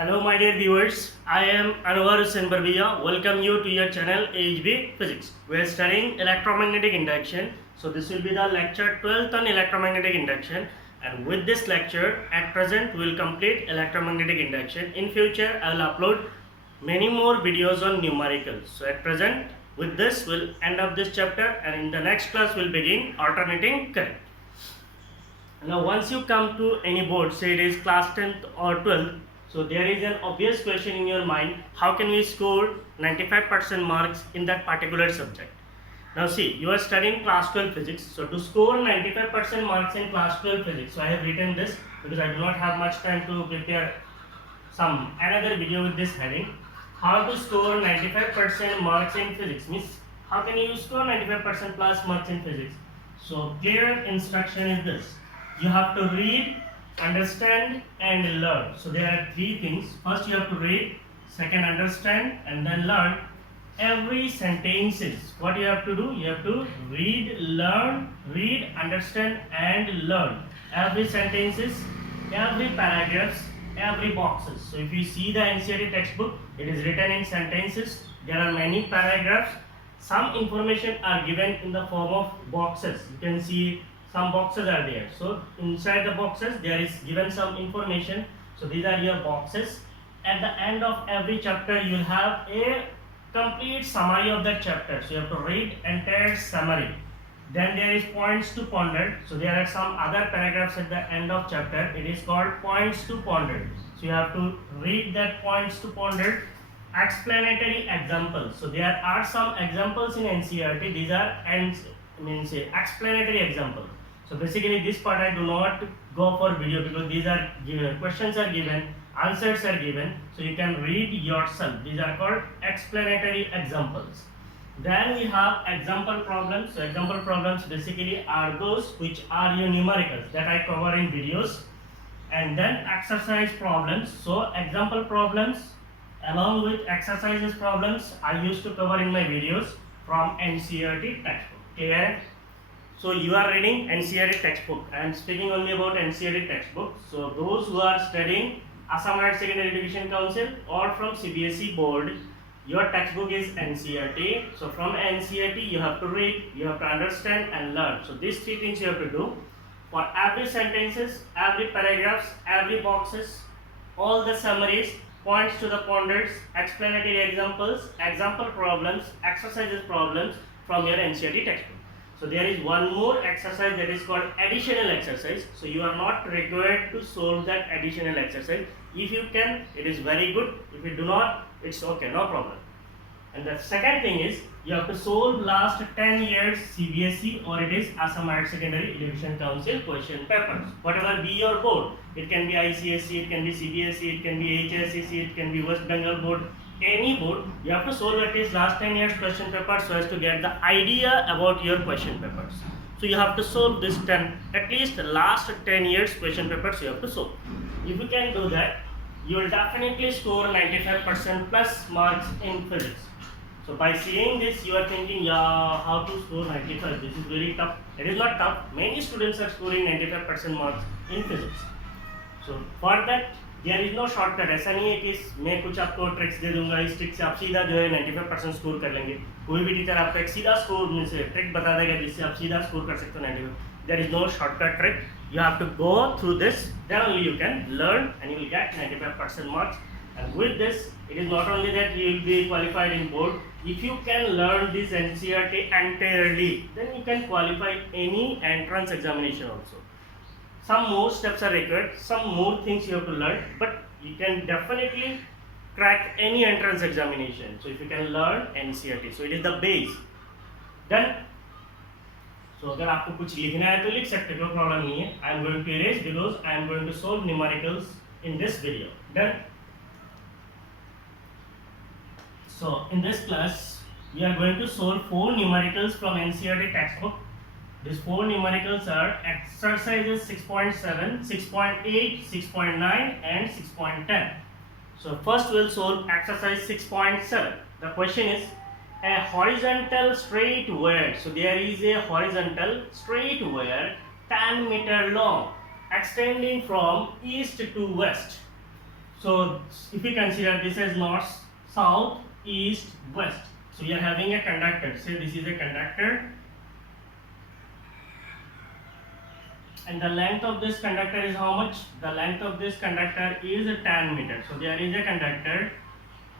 Hello, my dear viewers. I am Anwar Hussain Barbiya. Welcome you to your channel AHB Physics. We are studying electromagnetic induction. So this will be the lecture 12th on electromagnetic induction. And with this lecture, at present, we will complete electromagnetic induction. In future, I will upload many more videos on numericals. So at present, with this, we'll end up this chapter, and in the next class, we'll begin alternating current. Now, once you come to any board, say it is class 10th or 12th, so there is an obvious question in your mind: how can we score 95% marks in that particular subject? Now see, you are studying class 12 physics, so to score 95% marks in class 12 physics, so I have written this because I do not have much time to prepare another video with this heading. How to score 95% marks in physics means how can you score 95% plus marks in physics? So clear instruction is this: you have to read, understand and learn. So there are three things. First you have to read, second understand, and then learn. Every sentences, what you have to do, you have to read, understand and learn. Every sentences, every paragraphs, every boxes. So if you see the NCERT textbook, it is written in sentences. There are many paragraphs. Some information are given in the form of boxes. You can see some boxes are there. So inside the boxes there is given some information. So these are your boxes. At the end of every chapter you will have a complete summary of that chapter. So you have to read entire summary. Then there is points to ponder. So there are some other paragraphs at the end of chapter. It is called points to ponder. So you have to read that points to ponder. Explanatory examples. So there are some examples in NCERT. These are explanatory examples. So basically this part I do not go for video because these are given, questions are given, answers are given, so you can read yourself. These are called explanatory examples. Then we have example problems. So example problems basically are those which are your numericals that I cover in videos. And then exercise problems. So example problems along with exercises problems I used to cover in my videos from NCERT textbook. Clear? So you are reading NCERT textbook. I am speaking only about NCERT textbook. So those who are studying Assam Higher Secondary Education Council or from CBSE board, your textbook is NCERT. So from NCERT you have to read, you have to understand and learn. So these three things you have to do. For every sentences, every paragraphs, every boxes, all the summaries, points to the ponders, explanatory examples, example problems, exercises problems from your NCERT textbook. So there is one more exercise that is called additional exercise. So you are not required to solve that additional exercise. If you can, it is very good. If you do not, it's okay, no problem. And the second thing is you have to solve last 10 years CBSE or it is Assam Higher Secondary Education Council question papers. Whatever be your board, it can be ICSE, it can be CBSE, it can be HSCC, it can be West Bengal board. Any board, you have to solve at least last 10 years question papers so as to get the idea about your question papers. So you have to solve this 10, at least the last 10 years question papers you have to solve. If you can do that, you will definitely score 95% plus marks in physics. So by seeing this, you are thinking, yeah, how to score 95? This is very tough. It is not tough. Many students are scoring 95% marks in physics. So for that, there is no shortcut. ऐसा नहीं है कि मैं कुछ आपको tricks दे दूंगा, इस trick से आप सीधा जो है 95% स्कोर कर लेंगे. कोई भी टीचर आपको एक सीधा स्कोर में से ट्रिक बता देगा जिससे आप सीधा स्कोर कर सकते हो 95. There is no shortcut trick. You have to go through this. Then only you can learn and you will get 95% marks. And with this, it is not only that you will be qualified in board. If you can learn this NCERT entirely, then you can qualify any entrance examination also. Some more steps are required, some more things you have to learn, but you can definitely crack any entrance examination. So if you can learn NCERT, so it is the base. Then, so अगर आपको कुछ लिखना है तो लिख सकते हो, problem नहीं है. I am going to erase because I am going to solve numericals in this video. Done. So in this class, we are going to solve 4 numericals from NCERT textbook. These 4 numericals are exercises 6.7, 6.8, 6.9 and 6.10. So first we'll solve exercise 6.7. The question is a horizontal straight wire. So there is a horizontal straight wire 10 meter long extending from east to west. So if we consider this as north, south, east, west. So we are having a conductor. Say this is a conductor, and the length of this conductor is how much? The length of this conductor is 10 meters. So there is a conductor,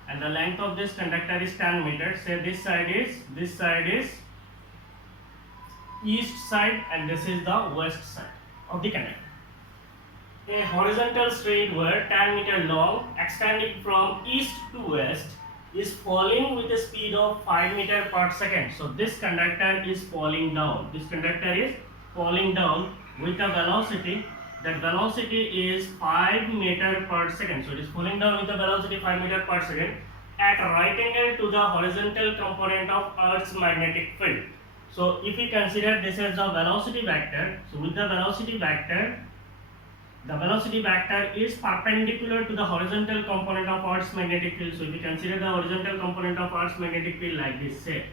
and the length of this conductor is 10 meters. Say this side is east side, and this is the west side of the conductor. A horizontal straight wire 10 meter long extending from east to west is falling with a speed of 5 meter per second. So this conductor is falling down. This conductor is falling down with a velocity. That velocity is 5 meter per second. So it is falling down with a velocity 5 meter per second at a right angle to the horizontal component of Earth's magnetic field. So if we consider this as the velocity vector, so with the velocity vector is perpendicular to the horizontal component of Earth's magnetic field. So if we consider the horizontal component of Earth's magnetic field like this, say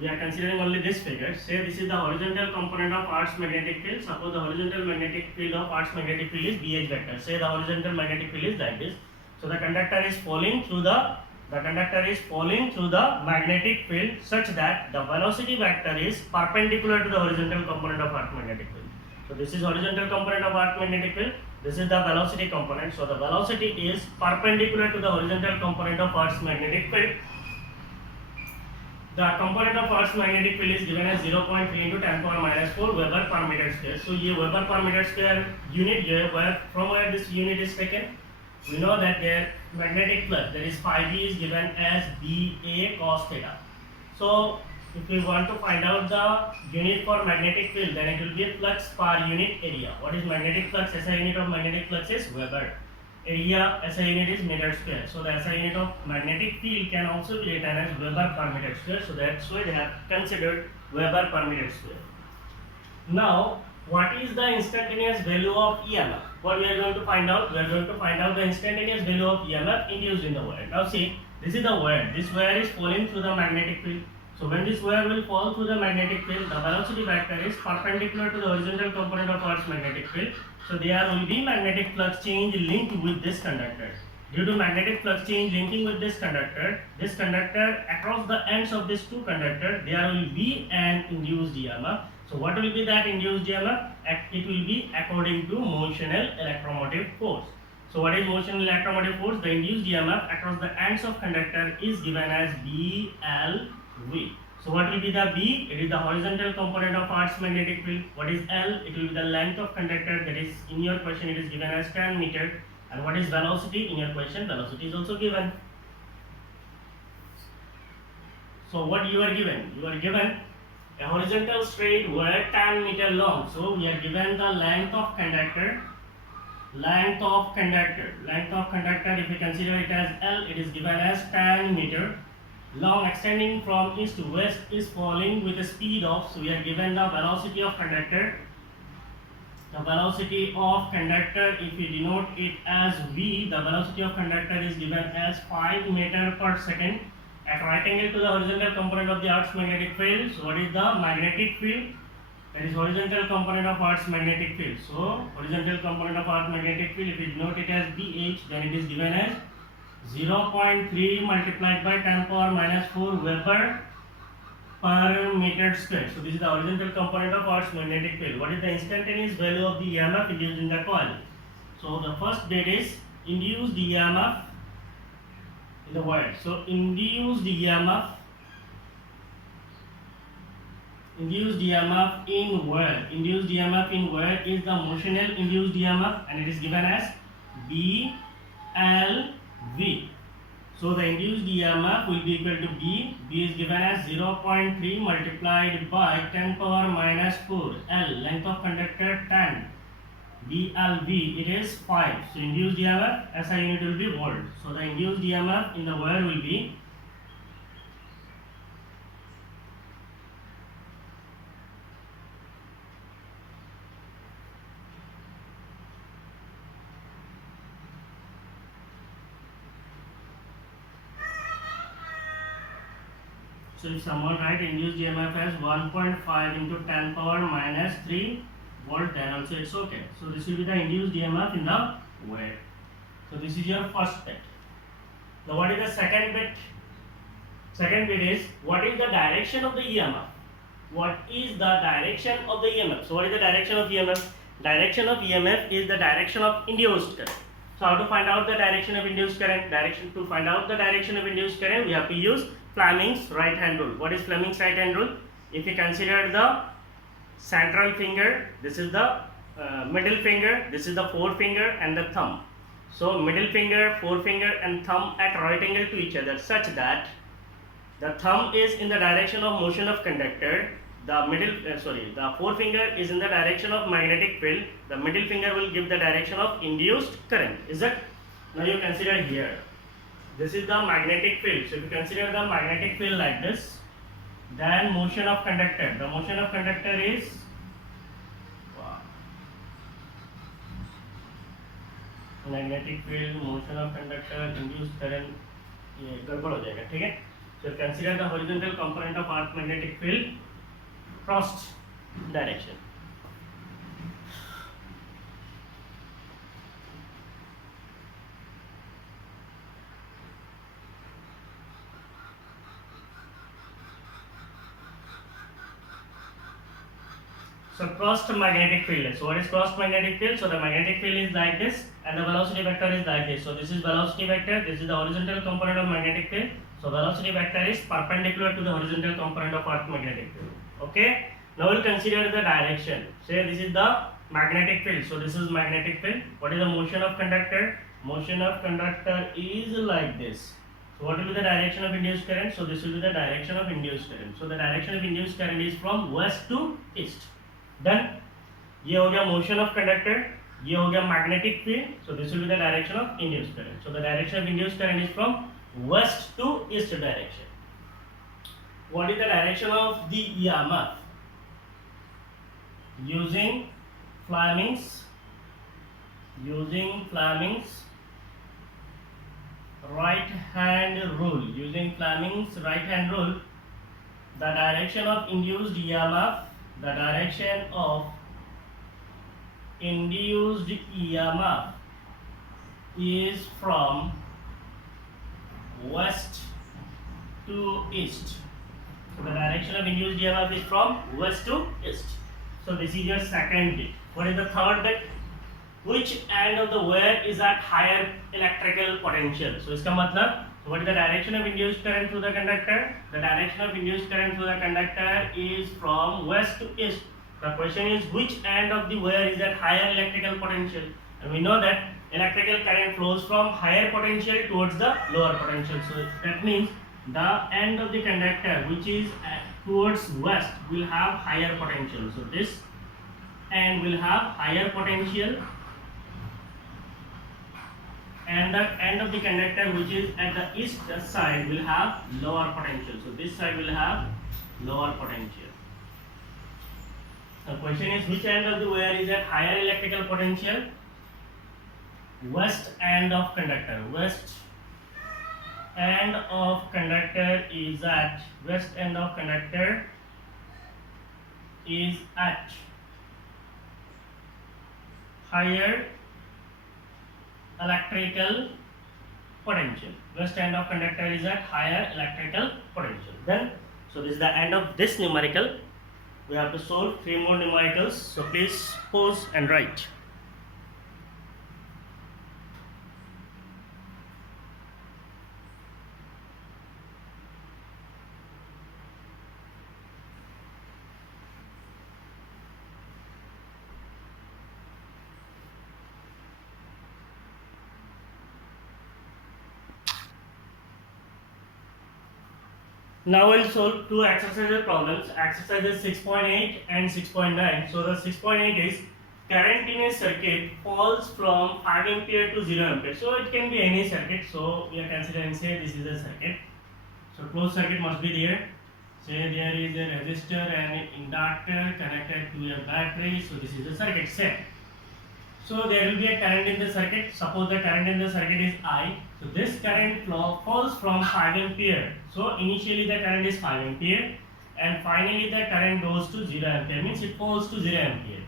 we are considering only this figure. Say this is the horizontal component of Earth's magnetic field. Suppose the horizontal magnetic field of Earth's magnetic field is BH vector. Say the horizontal magnetic field is like this. So the conductor is falling through the magnetic field such that the velocity vector is perpendicular to the horizontal component of Earth's magnetic field. So this is horizontal component of Earth's magnetic field. This is the velocity component. So the velocity is perpendicular to the horizontal component of Earth's magnetic field. The component of Earth's magnetic field is given as 0.3 into 10 power minus 4 Weber per meter square. So ये Weber per meter square unit जो है from where this unit is taken, we know that their magnetic flux, that is phi b, is given as BA cos theta. So if we want to find out the unit for magnetic field, then it will be flux per unit area. What is magnetic flux? SI unit of magnetic flux is Weber. Area SI unit is meter square. So the SI unit of magnetic field can also be written as Weber per meter square. So that's why they have considered Weber per meter square. Now, what is the instantaneous value of EMF? What we are going to find out? We are going to find out the instantaneous value of EMF induced in the wire. Now see, this is the wire. This wire is falling through the magnetic field. So when this wire will fall through the magnetic field, the velocity vector is perpendicular to the horizontal component of Earth's magnetic field. So there will be magnetic flux change linked with this conductor. Due to magnetic flux change linking with this conductor across the ends of these two conductors, there will be an induced EMF. So what will be that induced EMF? It will be according to motional electromotive force. So what is motional electromotive force? The induced EMF across the ends of conductor is given as BLV. So what will be the B? It is the horizontal component of Earth's magnetic field. What is L? It will be the length of conductor, that is in your question it is given as 10 meter. And what is velocity? In your question velocity is also given. So what you are given? You are given a horizontal straight wire 10 meter long. So we are given the length of conductor. Length of conductor, if we consider it as L, it is given as 10 meter long, extending from east to west, is falling with a speed of, so we are given the velocity of conductor. The velocity of conductor, if we denote it as V, the velocity of conductor is given as 5 meter per second at right angle to the horizontal component of the Earth's magnetic field. So what is the magnetic field? That is horizontal component of Earth's magnetic field. So horizontal component of Earth's magnetic field, if we denote it as BH, then it is given as 0.3 multiplied by 10 power minus 4 Weber per meter square. So this is the horizontal component of Earth's magnetic field. What is the instantaneous value of the EMF induced in the coil? So the first bit is induced EMF in the wire. So induced EMF in wire. Induced EMF in wire is the motional induced EMF, and it is given as BLV. So the induced EMF will be equal to B. B is given as 0.3 multiplied by 10 power minus 4. L, length of conductor 10. BLV, it is 5. So induced EMF, SI unit will be volt. So the induced EMF in the wire will be So if someone write induced EMF as 1.5 into 10 power minus 3 volt, then also it's okay. So this will be the induced EMF in the wire. So this is your first bit. Now what is the second bit? Second bit is what is the direction of the EMF? What is the direction of the EMF? So what is the direction of EMF? Direction of EMF is the direction of induced current. So how to find out the direction of induced current? To find out the direction of induced current, we have to use Fleming's right hand rule. What is Fleming's right hand rule? If you consider the central finger, this is the middle finger, this is the forefinger and the thumb. So middle finger, forefinger and thumb at right angle to each other, such that the thumb is in the direction of motion of conductor, the forefinger is in the direction of magnetic field, the middle finger will give the direction of induced current. Is it? Now you consider here, this is the magnetic field. So if you consider the magnetic field like this, then motion of conductor, the motion of conductor is magnetic field, motion of conductor, induced current, ये गड़बड़ हो जाएगा, ठीक है? So consider the horizontal component of earth magnetic field, cross direction. So crossed magnetic field. So what is crossed magnetic field? So the magnetic field is like this and the velocity vector is like this. So this is velocity vector, this is the horizontal component of magnetic field. So velocity vector is perpendicular to the horizontal component of earth magnetic field. Okay. Now we'll consider the direction. Say this is the magnetic field. So this is magnetic field. What is the motion of conductor? Motion of conductor is like this. So what will be the direction of induced current? So this will be the direction of induced current. So the direction of induced current is from west to east. Done. ये हो गया motion of conductor. ये हो गया magnetic field. So this will be the direction of induced current. So the direction of induced current is from west to east direction. What is the direction of the EMF? Using Fleming's right hand rule. Using Fleming's right hand rule, the direction of induced EMF, the direction of induced EMF is from west to east. So the direction of induced EMF is from west to east. So this is your second bit. What is the third bit? Which end of the wire is at higher electrical potential? So इसका मतलब, so what is the direction of induced current through the conductor? The direction of induced current through the conductor is from west to east. The question is which end of the wire is at higher electrical potential? And we know that electrical current flows from higher potential towards the lower potential. So that means the end of the conductor which is towards west will have higher potential. So this end will have higher potential, and the end of the conductor which is at the east side will have lower potential. So this side will have lower potential. The question is which end of the wire is at higher electrical potential? West end of conductor. West end of conductor is at higher electrical potential. West end of conductor is at higher electrical potential. Then, so this is the end of this numerical. We have to solve 3 more numericals. So please pause and write. Now we'll solve 2 exercise problems, exercises 6.8 and 6.9. So the 6.8 is current in a circuit falls from 5 ampere to 0 ampere. So it can be any circuit. So we are considering, say this is a circuit. So closed circuit must be there. Say there is a resistor and an inductor connected to a battery. So this is a circuit set. So there will be a current in the circuit. Suppose the current in the circuit is I. So this current flow falls from 5 ampere. So initially the current is 5 ampere and finally the current goes to 0 ampere, means it falls to 0 ampere.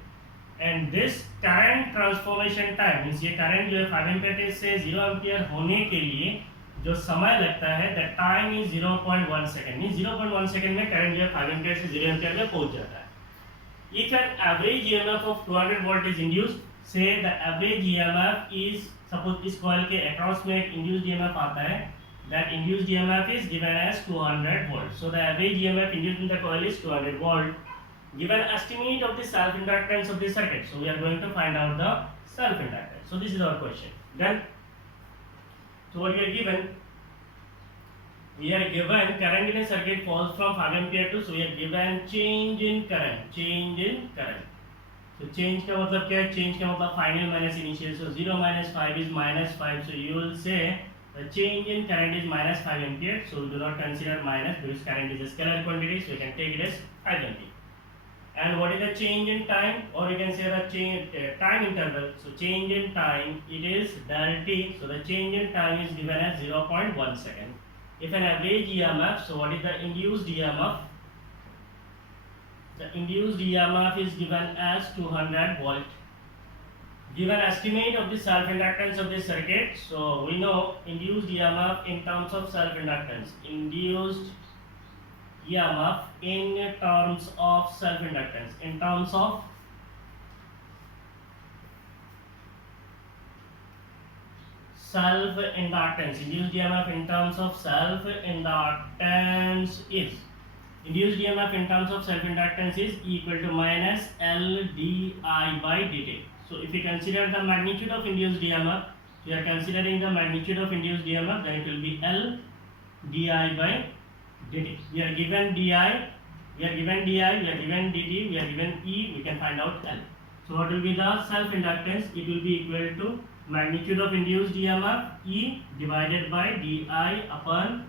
And this current transformation time means ये current जो है 5 ampere से 0 ampere होने के लिए जो समय लगता है that time is 0.1 second. Means 0.1 second में करंट जो है 5 एम्पीयर से 0 एम्पीयर में पहुंच जाता है। If an average EMF of 200 volt is induced, so the average EMF is, suppose इस कॉइल के अक्रॉस में एक इंड्यूस्ड ईएमएफ आता है, that induced EMF is given as 200 volt. So the average EMF induced in the coil is 200 volt. Given estimate of the self inductance of the circuit. So we are going to find out the self inductance. So this is our question. Then, so what we are given? We are given current in a circuit falls from 5 ampere to, so we are given change in current. Change in current. So change का मतलब क्या है? Change का मतलब final minus initial. So 0 minus 5 is minus 5. So you will say the change in current is minus 5 ampere, so we do not consider minus because current is a scalar quantity, so we can take it as 5 ampere. And what is the change in time, or we can say the change time interval? So change in time, it is del t. So the change in time is given as 0.1 second. If an average EMF, so what is the induced EMF? The induced EMF is given as 200 volt. Given estimate of the self inductance of this circuit, so we know induced EMF in terms of self inductance. Induced EMF in terms of self inductance. In terms of self inductance, induced EMF in terms of self inductance is, induced EMF in terms of self inductance is equal to minus L di by dt. So if we consider the magnitude of induced EMF, we are considering the magnitude of induced EMF, then it will be L di by dt. We are given di, we are given di, we are given dt, we are given E, we can find out L. So what will be the self inductance? It will be equal to magnitude of induced EMF E divided by di upon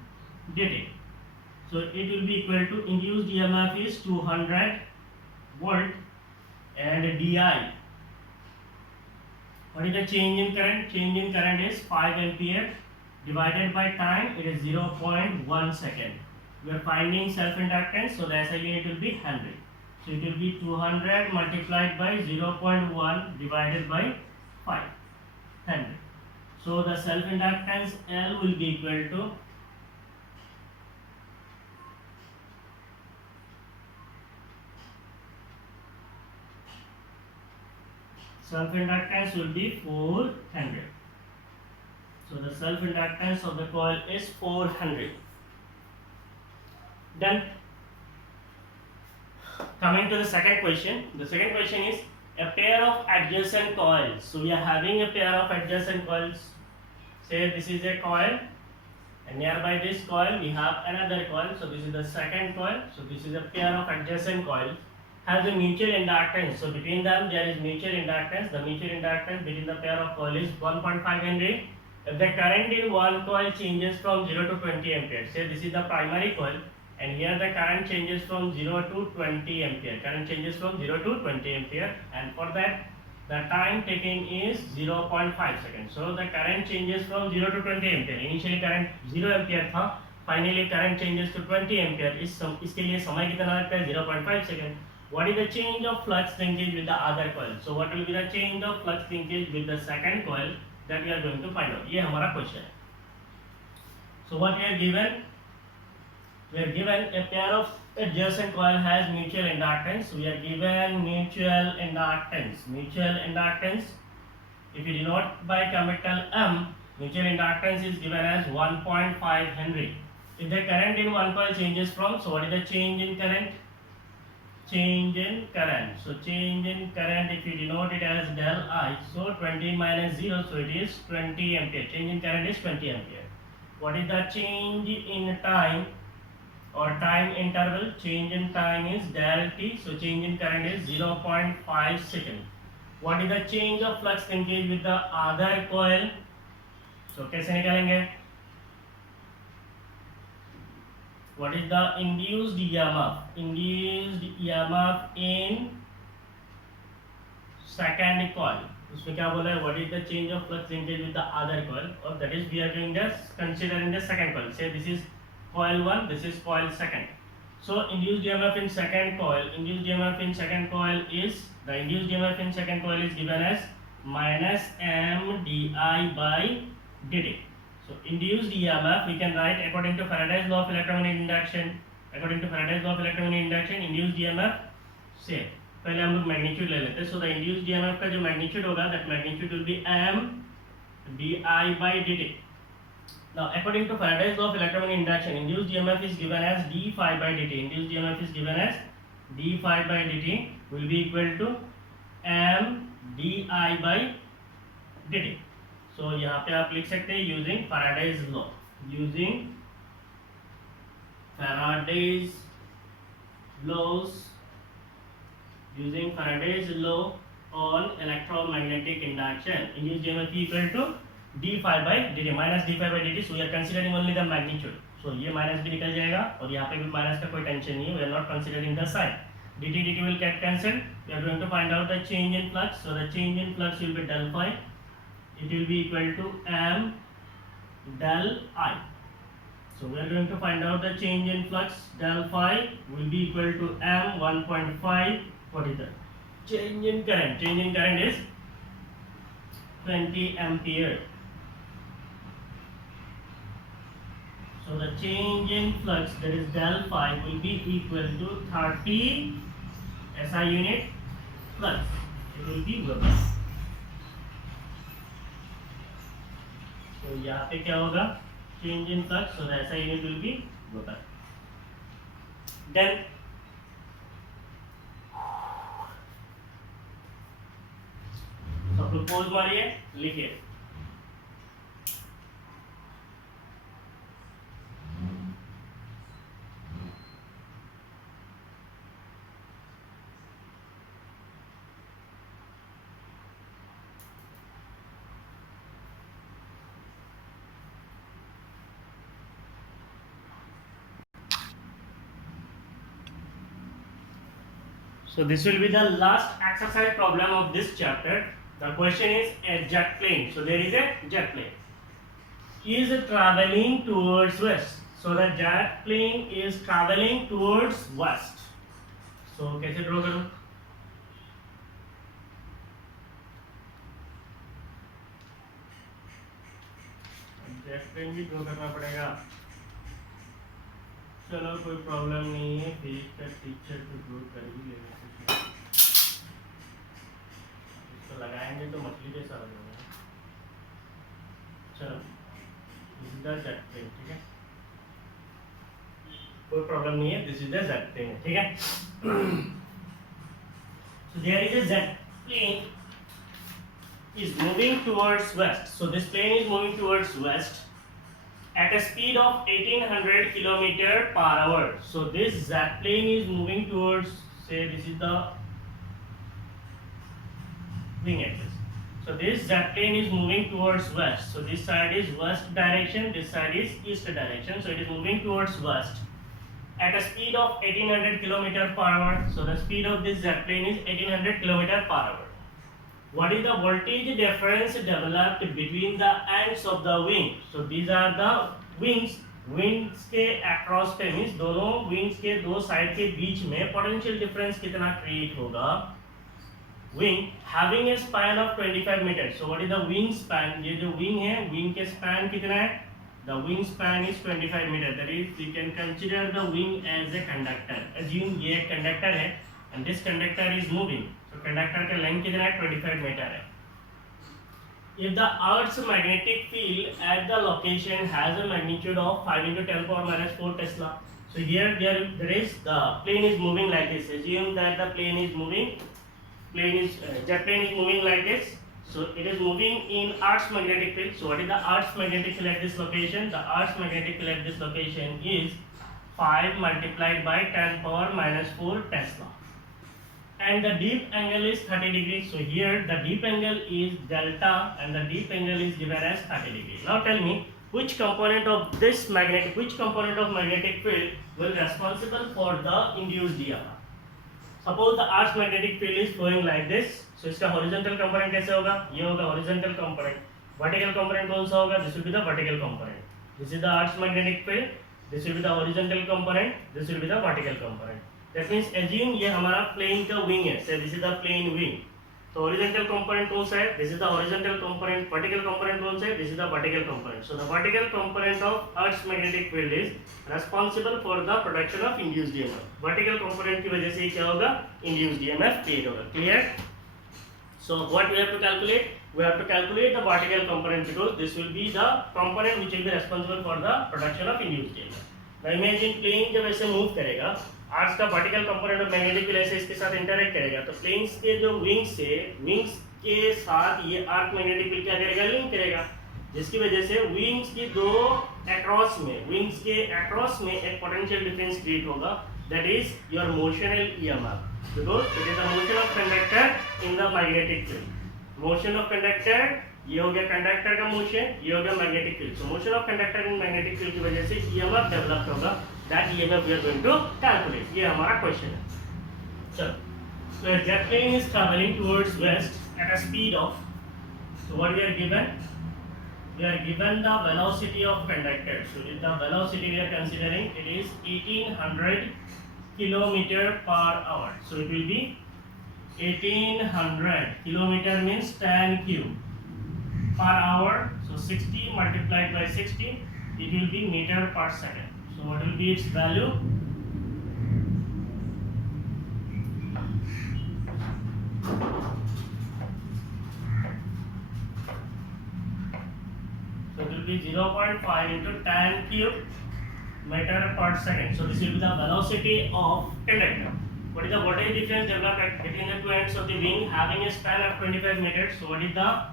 dt. So it will be equal to induced EMF is 200 volt and di. What is the change in current? Change in current is 5 ampere divided by time, it is 0.1 second. We are finding self inductance, so the SI unit will be 100. So it will be 200 multiplied by 0.1 divided by 5, 100. So the self inductance L will be equal to self-inductance will be 400. So the self-inductance of the coil is 400. Then coming to the second question. The second question is a pair of adjacent coils. So we are having a pair of adjacent coils. Say this is a coil and nearby this coil we have another coil. So this is the second coil. So this is a pair of adjacent coils. Has a mutual inductance. So between them there is mutual inductance. The mutual inductance between the pair of coil is 1.5 Henry. If the current in one coil changes from 0 to 20 ampere, say this is the primary coil and here the current changes from 0 to 20 ampere. Current changes from 0 to 20 ampere and for that the time taken is 0.5 seconds. So the current changes from 0 to 20 ampere. Initially current 0 ampere था, finally current changes to 20 ampere. इसके लिए समय कितना लगता है? 0.5 second. What is the change of flux linkage with the other coil? So what will be the change of flux linkage with the second coil that we are going to find out? ये हमारा question है. So what we are given? We are given a pair of adjacent coil has mutual inductance. We are given mutual inductance. Mutual inductance. If you denote by capital M, mutual inductance is given as 1.5 Henry. If the current in one coil changes from, so what is the change in current? Change in current. So change in current, if you denote it as del I, so 20 minus 0, so it is 20 ampere. Change in current is 20 ampere. What is the change in time or time interval? Change in time is del t, so change in current is 0.5 second. What is the change of flux linkage with the other coil? So कैसे निकालेंगे? What is the induced EMF? Induced EMF in second coil. उसमें क्या बोला है? What is the change of flux linkage with the other coil? Or that is we are doing this considering the second coil. Say this is coil 1, this is coil 2. So induced EMF in second coil, induced EMF in second coil is, the induced EMF in second coil is given as minus m di by dt. So induced EMF we can write according to Faraday's law of electromagnetic induction. According to Faraday's law of electromagnetic induction, induced EMF से पहले हम लोग magnitude ले लेते हैं. So the induced EMF का जो magnitude होगा, that magnitude will be m di by dt. Now, according to Faraday's law of electromagnetic induction, induced EMF is given as d phi by dt. Induced EMF is given as d phi by dt will be equal to m di by dt. So, यहाँ पे आप लिख सकते हैं using Faraday's law. Using Faraday's laws. Using Faraday's law on electromagnetic induction, induced EMF equal to d phi by dt minus d phi by dt. So we are considering only the magnitude. So ये minus भी निकल जाएगा और यहाँ पे भी minus का कोई टेंशन नहीं है. We are not considering the sign. dt will get cancelled. We are going to find out the change in flux. So the change in flux will be del phi. It will be equal to m del I. So we are going to find out the change in flux. Del phi will be equal to m 1.5. What is that? Change in current. Change in current is 20 ampere. So the change in flux, that is del phi, will be equal to 30 SI unit plus it will be Weber. So यहाँ पे क्या होगा? Change in flux, so the SI unit will be Weber. Then सब लोग pose मारिए, लिखिए. So this will be the last exercise problem of this chapter. The question is a jet plane. So there is a jet plane is traveling towards west. So the jet plane is traveling towards west. So कैसे draw करूं? jet plane भी draw करना पड़ेगा. चलो कोई problem नहीं है, physics का टीचर तो ड्रॉ कर ही लेगा. इसको लगाएंगे तो मछली जैसा हो जाएगा. चलो this is the jet plane. ठीक है, कोई प्रॉब्लम नहीं है. This is the jet plane. ठीक है. So there is a jet plane is moving towards west. So this plane is moving towards west at a speed of 1800 km per hour. So this jet plane is moving towards, say this is the wing axis. So this jet plane is moving towards west. So this side is west direction, this side is east direction. So it is moving towards west at a speed of 1800 km per hour. So the speed of this jet plane is 1800 km per hour. What is the voltage difference developed between the ends of the wing? So these are the wings. Wings के across पे means दोनों wings के दो side के बीच में potential difference कितना create होगा? Wing having a span of 25 meters. So what is the wing span? ये जो wing है, wing के span कितना है? The wing span is 25 meters. That is, we can consider the wing as a conductor. Assume ये एक conductor है and this conductor is moving. So conductor का length कितना है? 25 meter है. If the Earth's magnetic field at the location has a magnitude of 5 into 10 power minus 4 Tesla. So here there is the plane is moving like this. Assume that the plane is moving. Jet plane is moving like this. So it is moving in Earth's magnetic field. So what is the Earth's magnetic field at this location? The Earth's magnetic field at this location is 5 multiplied by 10 power minus 4 Tesla. And the deep angle is 30 degrees. So here the deep angle is delta and the deep angle is given as 30 degrees. Now tell me which component of magnetic field will responsible for the induced EMF. Suppose the Earth's magnetic field is flowing like this. So इसका horizontal component कैसे होगा? ये होगा horizontal component. Vertical component कौन सा होगा? This will be the vertical component. This is the Earth's magnetic field. This will be the horizontal component, this will be the vertical component. That means assume ये हमारा plane का wing है, say this is the plane wing. तो horizontal component कौन सा है? This is the horizontal component. Vertical component कौन सा है? This is the vertical component. So the vertical component of Earth's magnetic field is responsible for the production of induced EMF. Vertical component की वजह से क्या होगा? Induced EMF create होगा. Clear? So what we have to calculate? We have to calculate the vertical component because this will be the component which will be responsible for the production of induced EMF. Now imagine plane जब ऐसे move करेगा, arts का vertical component of magnetic field ऐसे इसके साथ interact करेगा, तो planes के जो विंग्स के साथ ये आर्क मैग्नेटिक फील्ड क्या करेगा? लिंक करेगा, जिसकी वजह से विंग्स के विंग्स के अक्रॉस में एक पोटेंशियल डिफरेंस क्रिएट होगा. That is your motional EMF because it is the motion of conductor in the magnetic field. Motion of conductor, ये हो गया कंडक्टर का मोशन, ये हो गया magnetic field. So motion of conductor in magnetic field की वजह से ईएमएफ डेवलप होगा. That EMF we are going to calculate. ये हमारा क्वेश्चन है. चलो, so a jet plane is traveling towards west at a speed of, so what we are given? We are given the velocity of conductor. So the velocity we are considering, it is 1800 kilometer per hour. So it will be 1800 kilometer means 10 cube per hour. So 60 multiplied by 60, it will be meter per second. So what will be its value? So it will be 0.5 into 10 cube meter per second. So this will be the velocity of conductor. What is the voltage difference developed between the two ends of the wing having a span of 25 meters? So what is the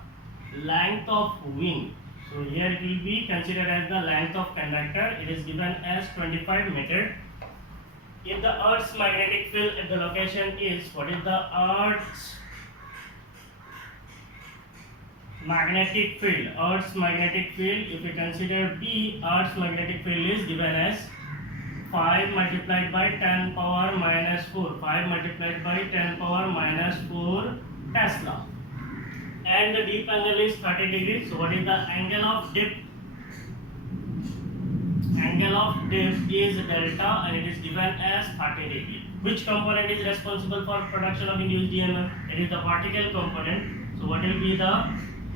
length of wing? So here it will be considered as the length of conductor. It is given as 25 meter. If the Earth's magnetic field at the location is, what is the Earth's magnetic field? Earth's magnetic field, if we consider B, Earth's magnetic field is given as 5 multiplied by 10 power minus 4. 5 multiplied by 10 power minus 4 Tesla. And the dip angle is 30 degrees. So what is the angle of dip? Angle of dip is delta and it is given as 30 degrees. Which component is responsible for production of induced EMF? It is the vertical component. So what will be the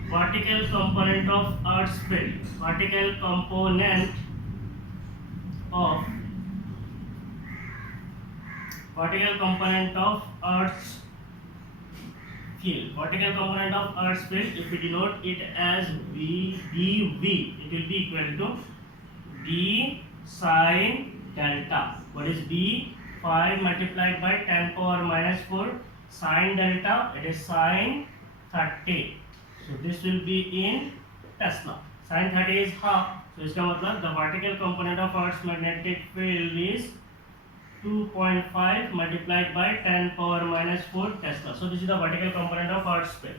vertical component of Earth's field? Vertical component of Earth's field. Vertical component of Earth's field, if we denote it as dV, it will be equal to d sine delta. What is d? 5 multiplied by 10 power minus 4 sine delta, it is sine 30. So this will be in Tesla. Sine 30 is half. So इसका मतलब the vertical component of Earth's magnetic field is 2.5 multiplied by 10 power minus 4 Tesla. So this is the vertical component of Earth's field.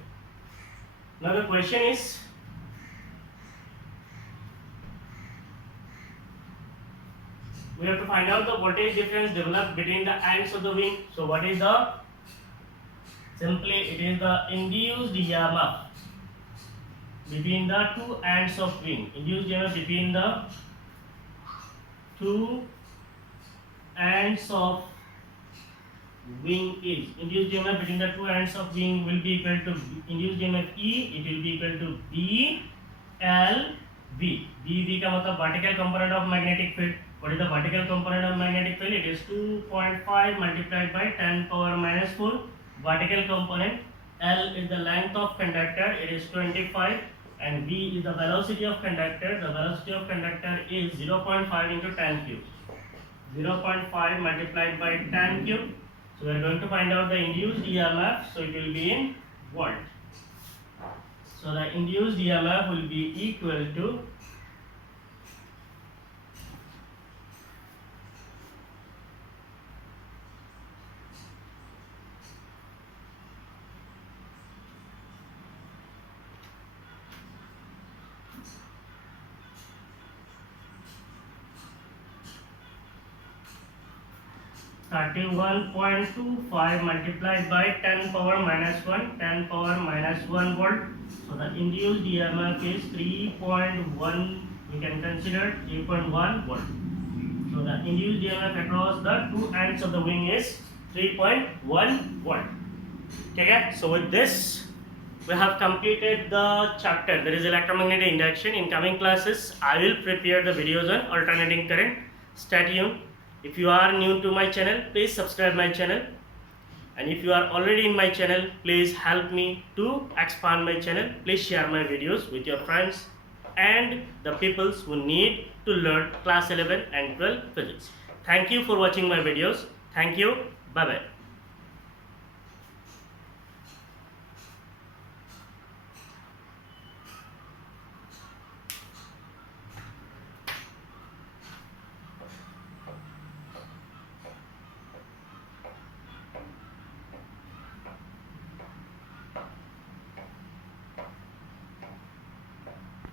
Now the question is, we have to find out the voltage difference developed between the ends of the wing. So what is the, simply it is the induced EMF between the two ends of wing. Induced EMF between the two ends of wing is, induced EMF between the two ends of wing will be equal to induced EMF E, it will be equal to B L V. B का मतलब vertical component of magnetic field. What is the vertical component of magnetic field? It is 2.5 multiplied by 10 power minus 4 vertical component. L is the length of conductor, it is 25, and V is the velocity of conductor. The velocity of conductor is 0.5 into 10 cube. 0.5 multiplied by 10 cube. So we are going to find out the induced EMF. So it will be in volt. So the induced EMF will be equal to 31.25 multiplied by 10 power minus 1, 10 power minus 1 volt. So the induced EMF is 3.1, we can consider 3.1 volt. So the induced EMF across the two ends of the wing is 3.1 volt. Okay, so with this we have completed the chapter, that is electromagnetic induction. In coming classes I will prepare the videos on alternating current. Stay tuned. If you are new to my channel, please subscribe my channel, and if you are already in my channel, please help me to expand my channel. Please share my videos with your friends and the peoples who need to learn class 11 and 12 physics. Thank you for watching my videos. Thank you. Bye bye.